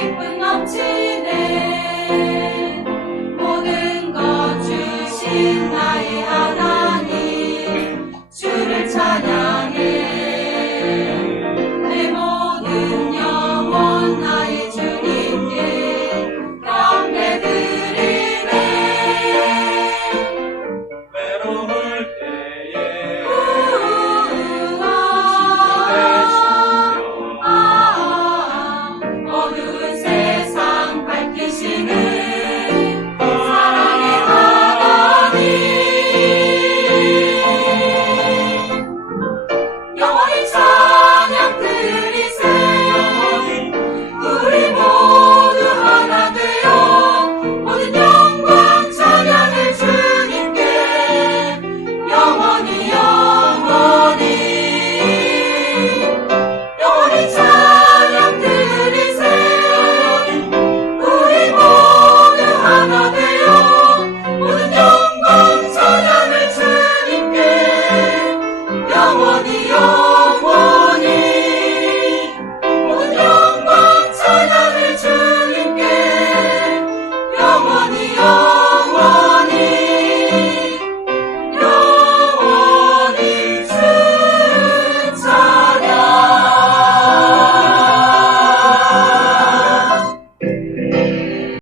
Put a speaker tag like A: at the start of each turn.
A: keep an update.